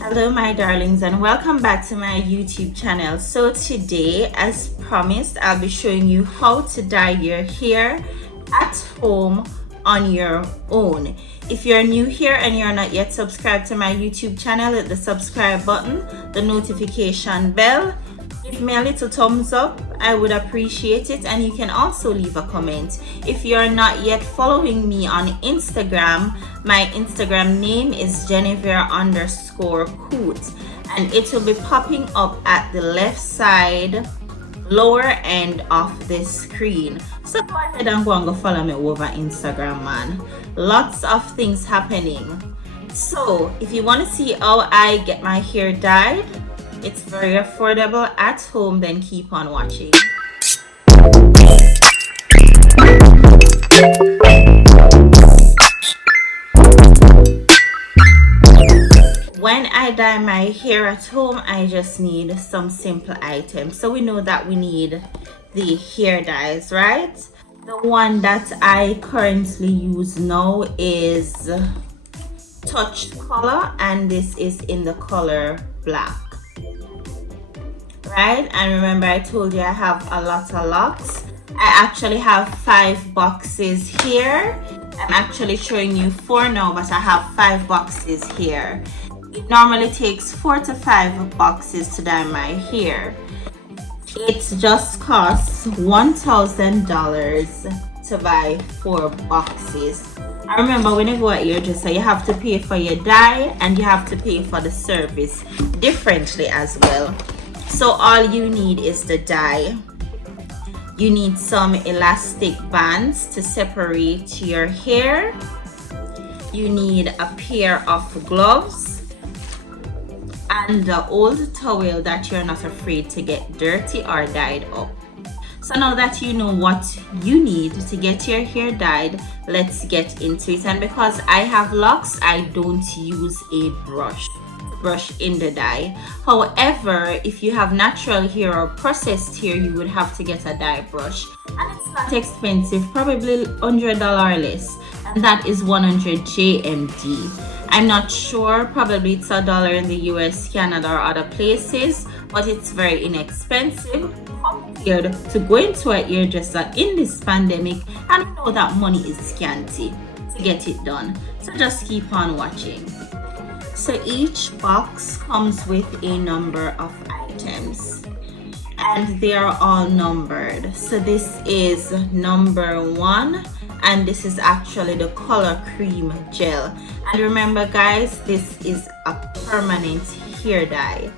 Hello my darlings, and welcome back to my YouTube channel. So today, as promised, I'll be showing you how to dye your hair at home on your own. If you're new here and you're not yet subscribed to my YouTube channel, hit the subscribe button, the notification bell, give me a little thumbs up, I would appreciate it, and you can also leave a comment. If you're not yet following me on Instagram, my Instagram name is Jennifer_Coot, and it will be popping up at the left side lower end of the screen. So go ahead and go follow me over Instagram, man. Lots of things happening. So if you want to see how I get my hair dyed, it's very affordable at home, then keep on watching. When I dye my hair at home, I just need some simple items. So we know that we need the hair dyes, right? The one that I currently use now is Touch Color, and this is in the color black. Right, and remember I told you I have a lot of locks. I actually have 5 boxes here. I'm actually showing you 4 now, but I have 5 boxes here. It normally takes 4 to 5 boxes to dye my hair. It just costs $1,000 to buy 4 boxes. I remember when you go at your dresser, you have to pay for your dye and you have to pay for the service differently as well. So all you need is the dye. You need some elastic bands to separate your hair. You need a pair of gloves and the old towel that you're not afraid to get dirty or dyed up. So now that you know what you need to get your hair dyed, let's get into it. And because I have locks, I don't use a brush in the dye. However, if you have natural hair or processed hair, you would have to get a dye brush, and it's not expensive, probably $100 or less, and that is 100 JMD. I'm not sure, probably it's $1 in the US, Canada, or other places, but it's very inexpensive compared to going to a hairdresser in this pandemic, and you know that money is scanty to get it done. So just keep on watching. So each box comes with a number of items and they are all numbered. So this is number 1, and this is actually the color cream gel. And remember guys, this is a permanent hair dye.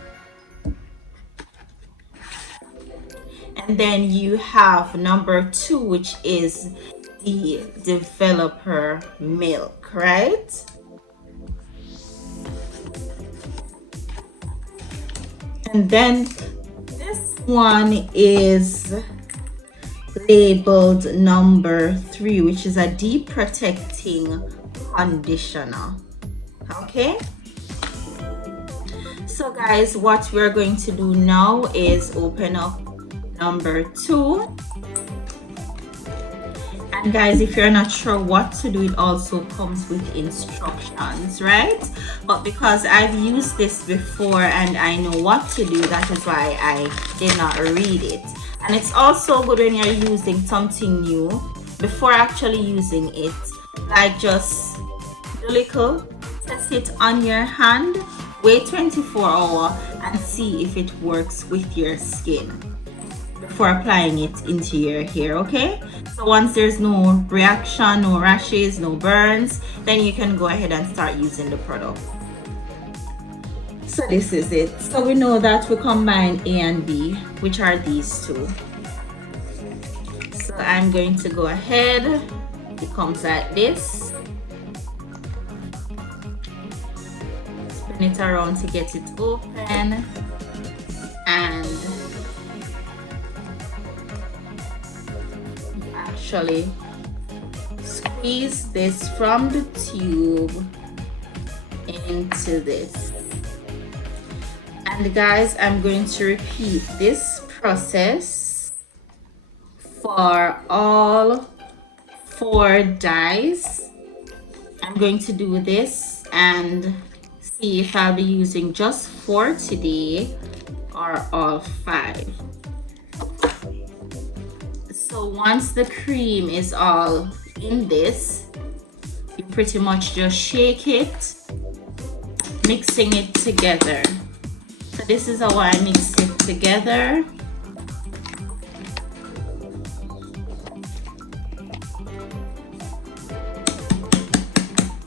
And then you have number 2, which is the developer milk, right? And then this one is labeled number 3, which is a deep protecting conditioner. Okay, so guys, what we're going to do now is open up number 2. And guys, if you're not sure what to do, it also comes with instructions, right? But because I've used this before and I know what to do, that is why I did not read it. And it's also good when you're using something new, before actually using it, like just do a little, test it on your hand, wait 24 hours and see if it works with your skin before applying it into your hair. Okay, so once there's no reaction, no rashes, no burns, then you can go ahead and start using the product. So this is it. So we know that we combine A and B, which are these two. So I'm going to go ahead, it comes like this, spin it around to get it open, and actually squeeze this from the tube into this. And guys, I'm going to repeat this process for all 4 dyes. I'm going to do this and see if I'll be using just 4 today or all 5. So once the cream is all in this, you pretty much just shake it, mixing it together. So this is how I mix it together.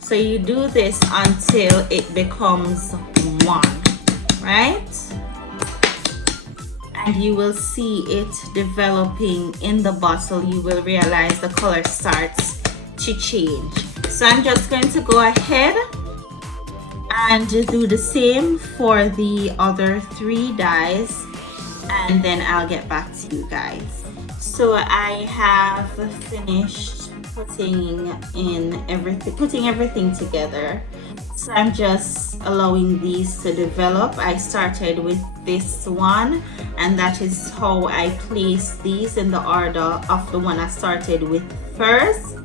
So you do this until it becomes one, right? And you will see it developing in the bottle. You will realize the color starts to change. So I'm just going to go ahead and do the same for the other 3 dyes, and then I'll get back to you guys. So I have finished putting everything together. So I'm just allowing these to develop. I started with this one, and that is how I place these in the order of the one I started with first.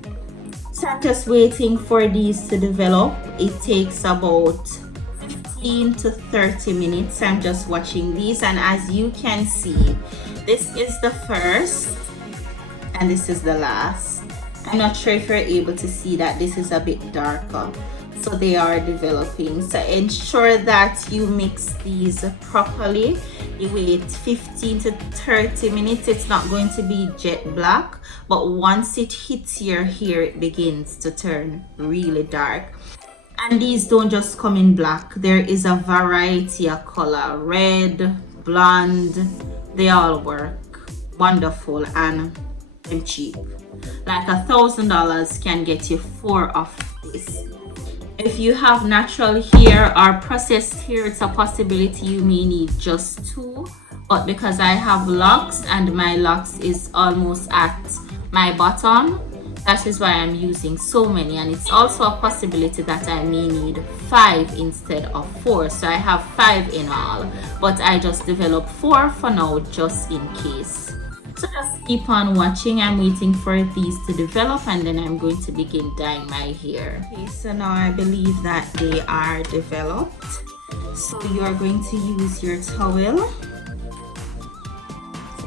So I'm just waiting for these to develop. It takes about 15 to 30 minutes. I'm just watching these, and as you can see, this is the first and this is the last. I'm not sure if you're able to see that this is a bit darker. So they are developing. So ensure that you mix these properly. You wait 15 to 30 minutes. It's not going to be jet black, but once it hits your hair, it begins to turn really dark. And these don't just come in black. There is a variety of color: red, blonde. They all work wonderful, and they're cheap. Like $1,000 can get you 4 of this. If you have natural hair or processed hair, it's a possibility you may need just 2, but because I have locks and my locks is almost at my bottom, that is why I'm using so many. And it's also a possibility that I may need 5 instead of 4, so I have 5 in all, but I just developed 4 for now, just in case. So just keep on watching. I'm waiting for these to develop, and then I'm going to begin dyeing my hair. Okay, so now I believe that they are developed. So you are going to use your towel.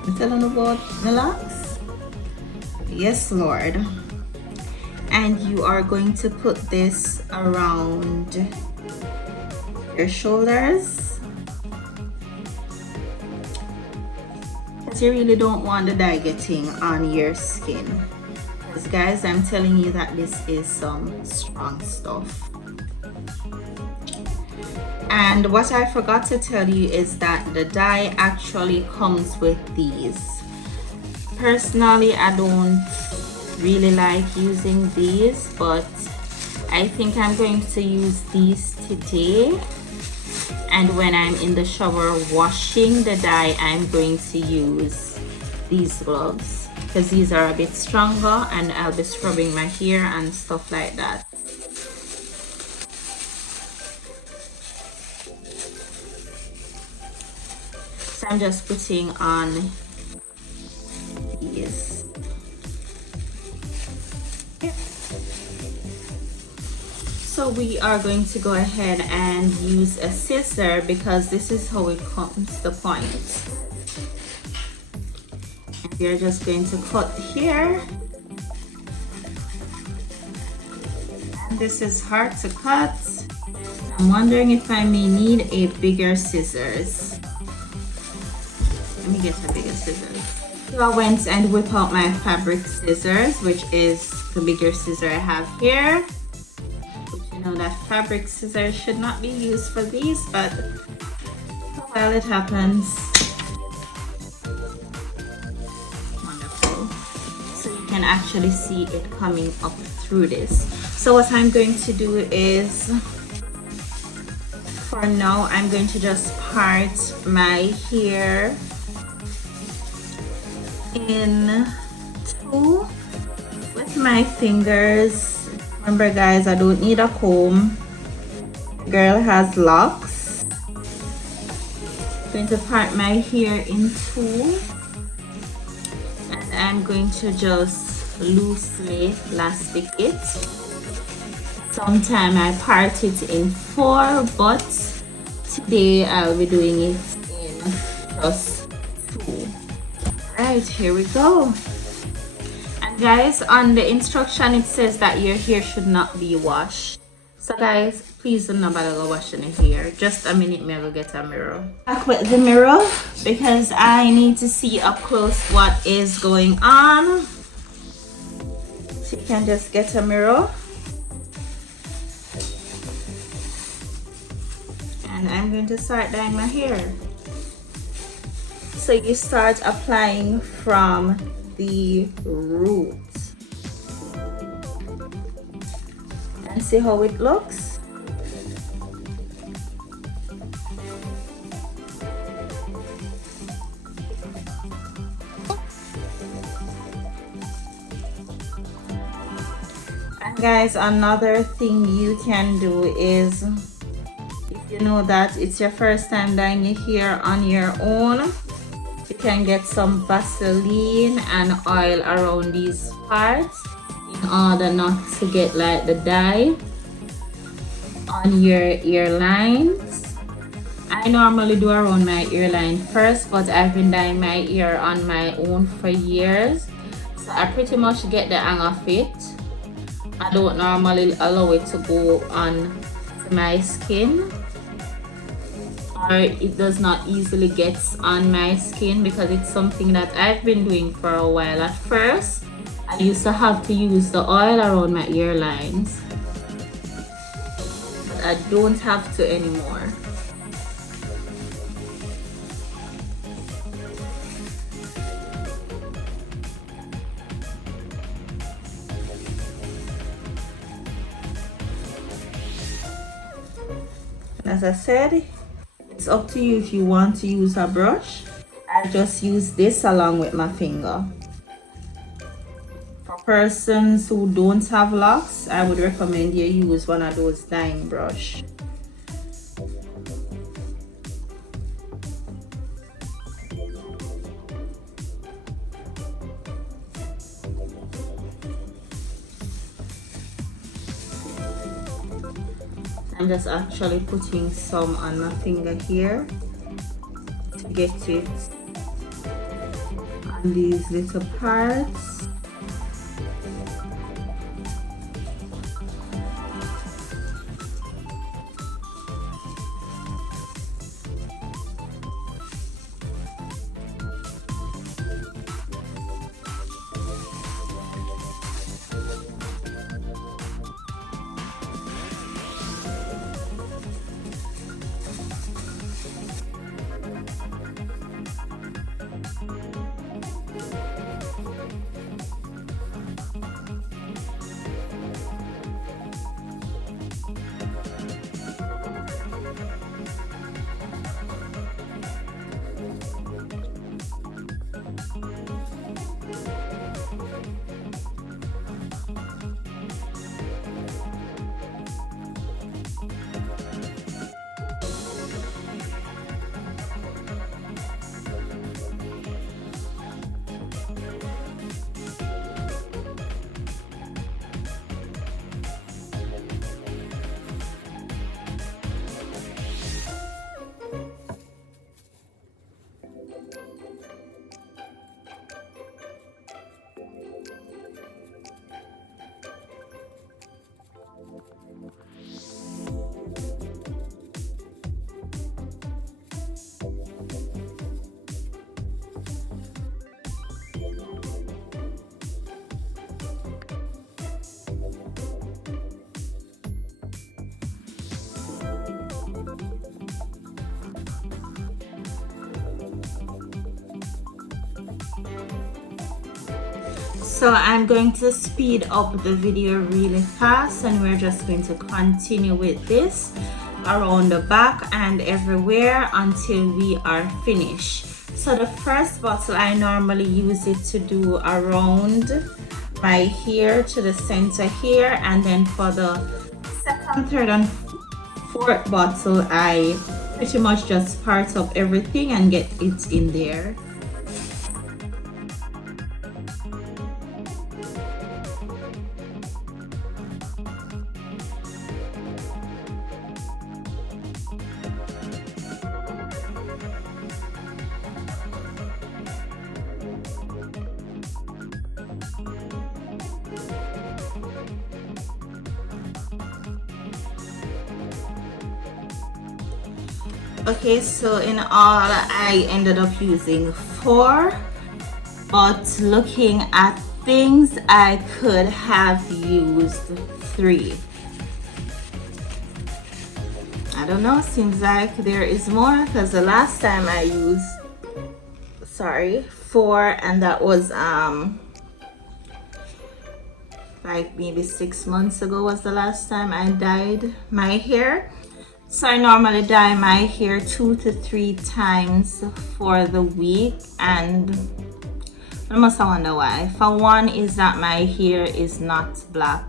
I'm telling about the locks. Yes, Lord. And you are going to put this around your shoulders. You really don't want the dye getting on your skin, because guys, I'm telling you that this is some strong stuff. And what I forgot to tell you is that the dye actually comes with these. Personally, I don't really like using these, but I think I'm going to use these today. And when I'm in the shower washing the dye, I'm going to use these gloves because these are a bit stronger, and I'll be scrubbing my hair and stuff like that. So I'm just putting on these. So we are going to go ahead and use a scissor, because this is how it comes to point. And we're just going to cut here. And this is hard to cut. I'm wondering if I may need a bigger scissors. Let me get a bigger scissors. So I went and whip out my fabric scissors, which is the bigger scissor I have here. Know that fabric scissors should not be used for these, but well, it happens. Wonderful. So you can actually see it coming up through this. So what I'm going to do is, for now, I'm going to just part my hair in 2 with my fingers. Remember guys, I don't need a comb. Girl has locks. I'm going to part my hair in 2, and I'm going to just loosely elastic it. Sometimes I part it in 4, but today I'll be doing it in just 2. Right, here we go. And guys, on the instruction it says that your hair should not be washed. So guys, please do not bother go washing the hair. Just a minute, me I go get a mirror. Back with the mirror because I need to see up close what is going on. So you can just get a mirror. And I'm going to start dyeing my hair. So you start applying from the root and see how it looks. And guys, another thing you can do is, if you know that it's your first time dyeing your hair on your own, you can get some Vaseline and oil around these parts in order not to get like the dye on your ear lines. I normally do around my earline first, but I've been dyeing my ear on my own for years, so I pretty much get the hang of it. I don't normally allow it to go on my skin, or it does not easily get on my skin because it's something that I've been doing for a while. At first I used to have to use the oil around my ear lines, but I don't have to anymore. As I said, it's up to you if you want to use a brush. I just use this along with my finger. For persons who don't have locks, I would recommend you use one of those dyeing brush. I'm just actually putting some on my finger here to get it on these little parts. So I'm going to speed up the video really fast, and we're just going to continue with this around the back and everywhere until we are finished. So the first bottle, I normally use it to do around my hair to the center here, and then for the second, third and fourth bottle, I pretty much just part up everything and get it in there. Okay, so in all I ended up using 4, but looking at things I could have used 3. I don't know, seems like there is more, because the last time I used 4, and that was like maybe 6 months ago was the last time I dyed my hair. So I normally dye my hair 2 to 3 times for the week, and I must wonder why. For one is that my hair is not black.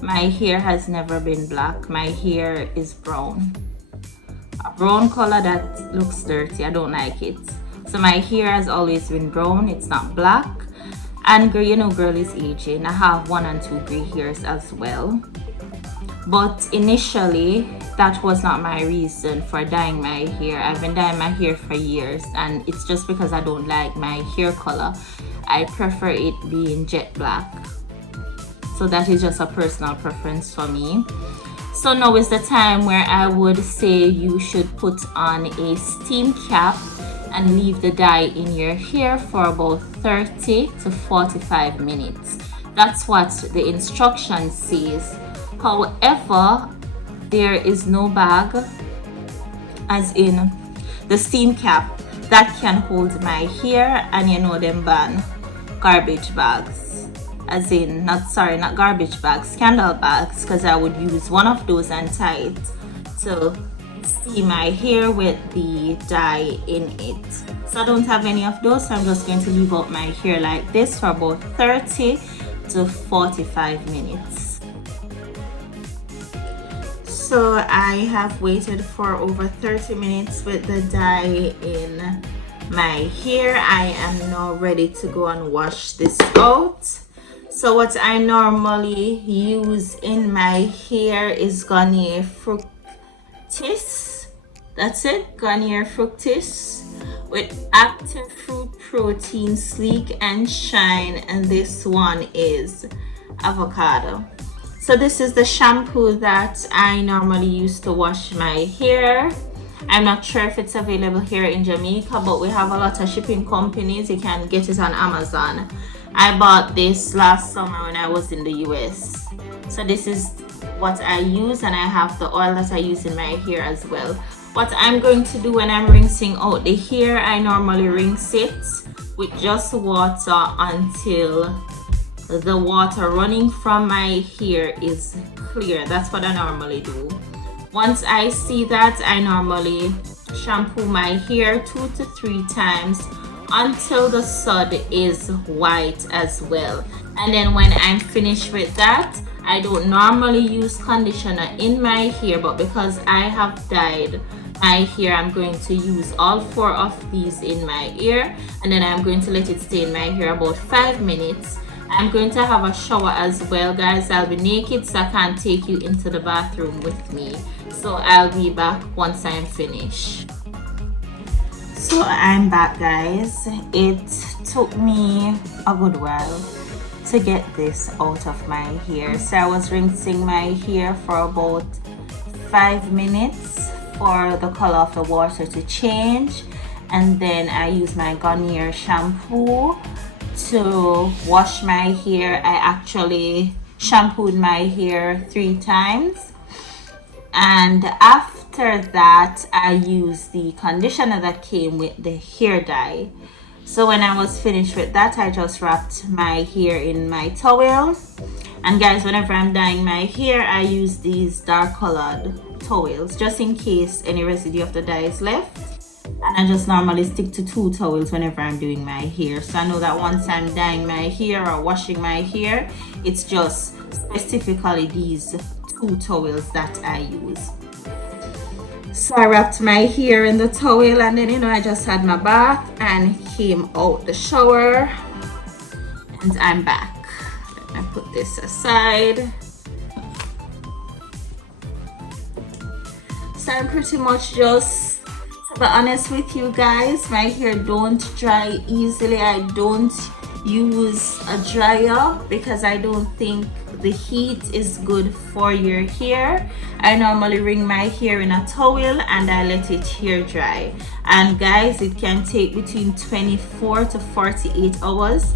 My hair has never been black. My hair is brown. A brown color that looks dirty. I don't like it. So my hair has always been brown. It's not black. And you know, girl is aging. I have 1 and 2 gray hairs as well. But initially, that was not my reason for dyeing my hair. I've been dyeing my hair for years, and it's just because I don't like my hair color. I prefer it being jet black. So that is just a personal preference for me. So now is the time where I would say you should put on a steam cap and leave the dye in your hair for about 30 to 45 minutes. That's what the instruction says. However, there is no bag, as in the steam cap, that can hold my hair, and you know them ban garbage bags. As in, not garbage bags, candle bags, because I would use one of those and tie it to steam my hair with the dye in it. So I don't have any of those, so I'm just going to leave out my hair like this for about 30 to 45 minutes. So I have waited for over 30 minutes with the dye in my hair. I am now ready to go and wash this out. So what I normally use in my hair is Garnier Fructis. That's it, Garnier Fructis with Active Fruit Protein Sleek and Shine, and this one is avocado. So this is the shampoo that I normally use to wash my hair. I'm not sure if it's available here in Jamaica, but we have a lot of shipping companies. You can get it on Amazon. I bought this last summer when I was in the US. So this is what I use, and I have the oil that I use in my hair as well. What I'm going to do when I'm rinsing out the hair, I normally rinse it with just water until the water running from my hair is clear. That's what I normally do. Once I see that, I normally shampoo my hair 2 to 3 times until the sud is white as well. And then when I'm finished with that, I don't normally use conditioner in my hair, but because I have dyed my hair, I'm going to use all 4 of these in my hair, and then I'm going to let it stay in my hair about 5 minutes. I'm going to have a shower as well, guys. I'll be naked, so I can't take you into the bathroom with me. So I'll be back once I'm finished. So I'm back, guys. It took me a good while to get this out of my hair. So I was rinsing my hair for about 5 minutes for the color of the water to change, and then I use my Garnier shampoo to wash my hair. I actually shampooed my hair 3 times, and after that I used the conditioner that came with the hair dye. So when I was finished with that, I just wrapped my hair in my towel. And guys, whenever I'm dyeing my hair, I use these dark colored towels just in case any residue of the dye is left. And I just normally stick to 2 towels whenever I'm doing my hair. So I know that once I'm dyeing my hair or washing my hair, it's just specifically these 2 towels that I use. So I wrapped my hair in the towel, and then, you know, I just had my bath and came out the shower, and I'm back. Let me put this aside. So I'm pretty much just, to be honest with you guys, my hair don't dry easily. I don't use a dryer because I don't think the heat is good for your hair, I normally wring my hair in a towel and I let it hair dry. And guys, it can take between 24 to 48 hours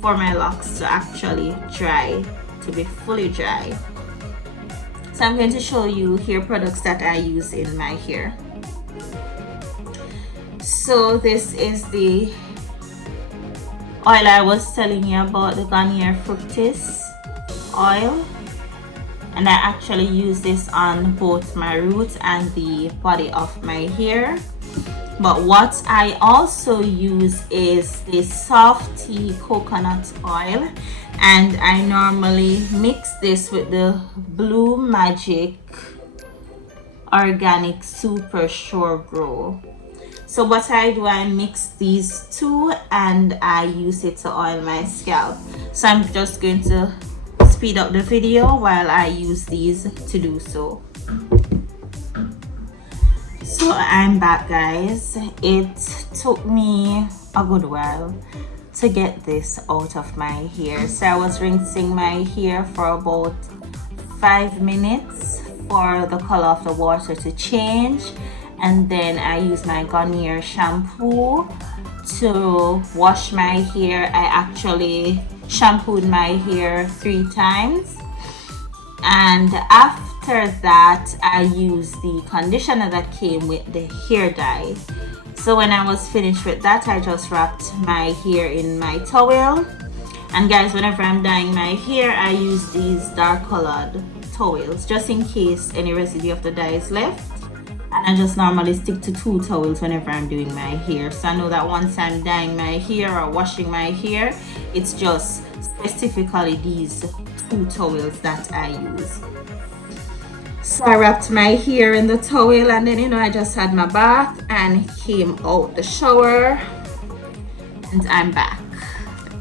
for my locks to actually dry, to be fully dry. So I'm going to show you hair products that I use in my hair. So this is the oil I was telling you about, the Garnier Fructis oil, and I actually use this on both my roots and the body of my hair. But what I also use is this soft tea coconut oil, and I normally mix this with the Blue Magic Organic Super Sure Grow. So what I do, I mix these two and I use it to oil my scalp. So I'm just going to speed up the video while I use these to do so. So I'm back, guys. It took me a good while to get this out of my hair. So I was rinsing my hair for about 5 minutes for the color of the water to change, and then I use my Garnier shampoo to wash my hair. I actually shampooed my hair 3 times, and after that I used the conditioner that came with the hair dye. So when I was finished with that, I just wrapped my hair in my towel. And guys, whenever I'm dyeing my hair, I use these dark colored towels just in case any residue of the dye is left. And I just normally stick to 2 towels whenever I'm doing my hair. So I know that once I'm dyeing my hair or washing my hair, it's just specifically these 2 towels that I use. So I wrapped my hair in the towel, and then, you know, I just had my bath and came out the shower, and I'm back.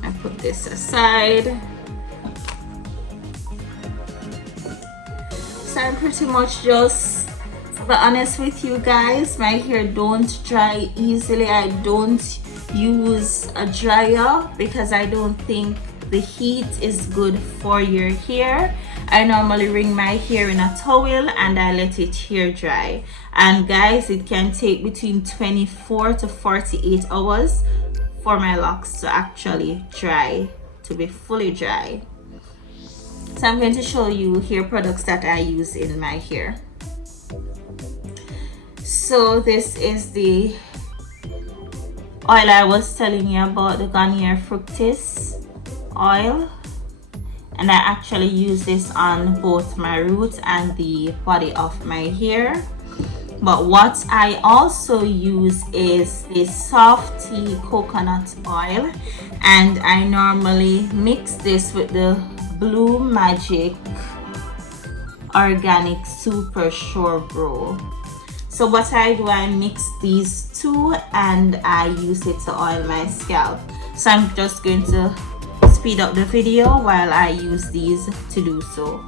I put this aside. So I'm pretty much just, to be honest with you guys, my hair don't dry easily. I don't use a dryer because I don't think the heat is good for your hair. I normally wring my hair in a towel and I let it hair dry. And guys, it can take between 24 to 48 hours for my locks to actually dry, to be fully dry. So I'm going to show you hair products that I use in my hair. So this is the oil I was telling you about, the Garnier Fructis oil, and I actually use this on both my roots and the body of my hair. But what I also use is this soft tea coconut oil, and I normally mix this with the Blue Magic Organic Super Sure Grow. So what I do, I mix these two and I use it to oil my scalp. So I'm just going to speed up the video while I use these to do so.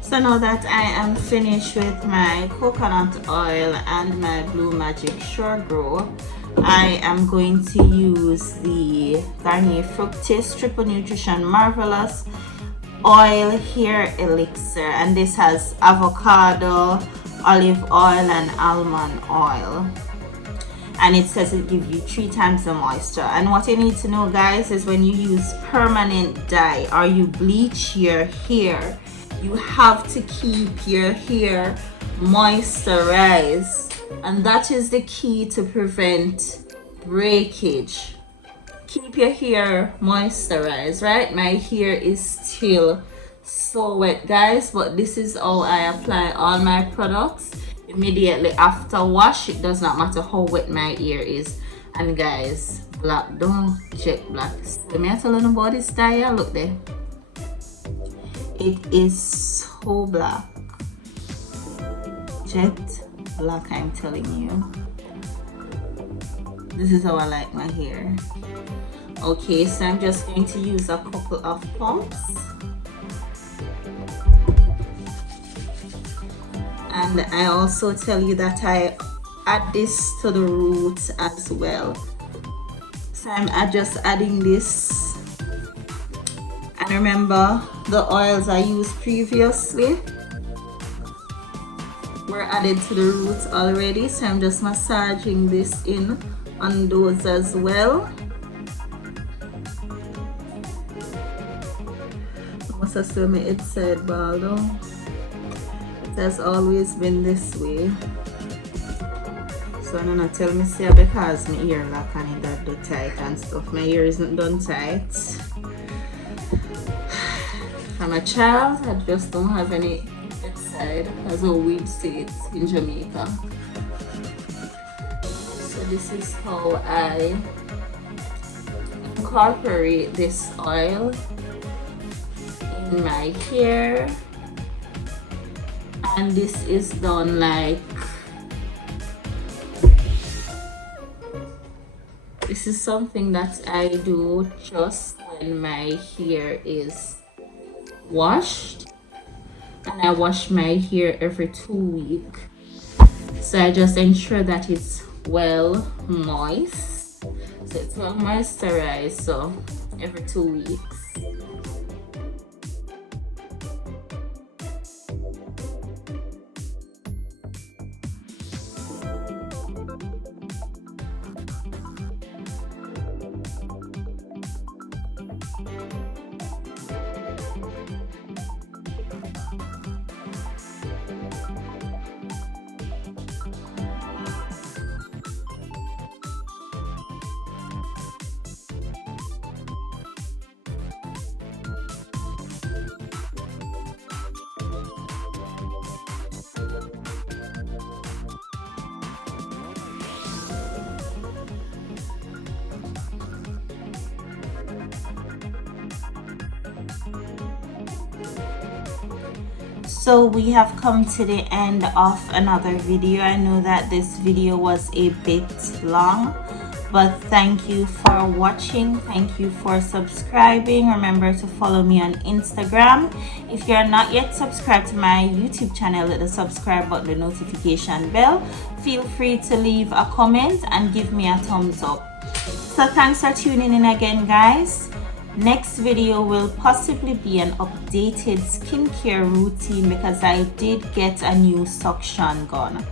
So now that I am finished with my coconut oil and my Blue Magic Sure Grow, I am going to use the Garnier Fructis Triple Nutrition Marvelous Oil Hair Elixir, and this has avocado, olive oil and almond oil, and it says it gives you 3 times the moisture. And what you need to know, guys, is when you use permanent dye or you bleach your hair, you have to keep your hair moisturized, and that is the key to prevent breakage. Keep your hair moisturized, right? My hair is still so wet, guys, but this is how I apply all my products immediately after wash. It does not matter how wet my hair is. And guys, black, don't check black. Let me tell you about this dye. Look there, it is so black, jet black, I'm telling you. This is how I like my hair. Okay, so I'm just going to use a couple of pumps And I also tell you that I add this to the root as well. So I'm just adding this, and remember the oils I used previously were added to the roots already, so I'm just massaging this in on those as well. I must assume it said Baldo. It has always been this way. So I'm gonna tell me say because my ear lock and it got do tight and stuff. My ear isn't done tight. I'm a child, I just don't have any side, as how we'd say it in Jamaica. So this is how I incorporate this oil in my hair, and this is done like, this is something that I do just when my hair is washed, and I wash my hair every 2 weeks. So I just ensure that it's well moist, so it's well moisturized, so every 2 weeks. So we have come to the end of another video. I know that this video was a bit long, but thank you for watching. Thank you for subscribing. Remember to follow me on Instagram. If you're not yet subscribed to my YouTube channel, hit the subscribe button, the notification bell. Feel free to leave a comment and give me a thumbs up. So thanks for tuning in again, guys. Next video will possibly be an updated skincare routine because I did get a new suction gun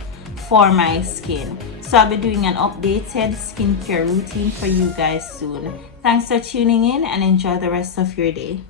for my skin. So I'll be doing an updated skincare routine for you guys soon. Thanks for tuning in and enjoy the rest of your day.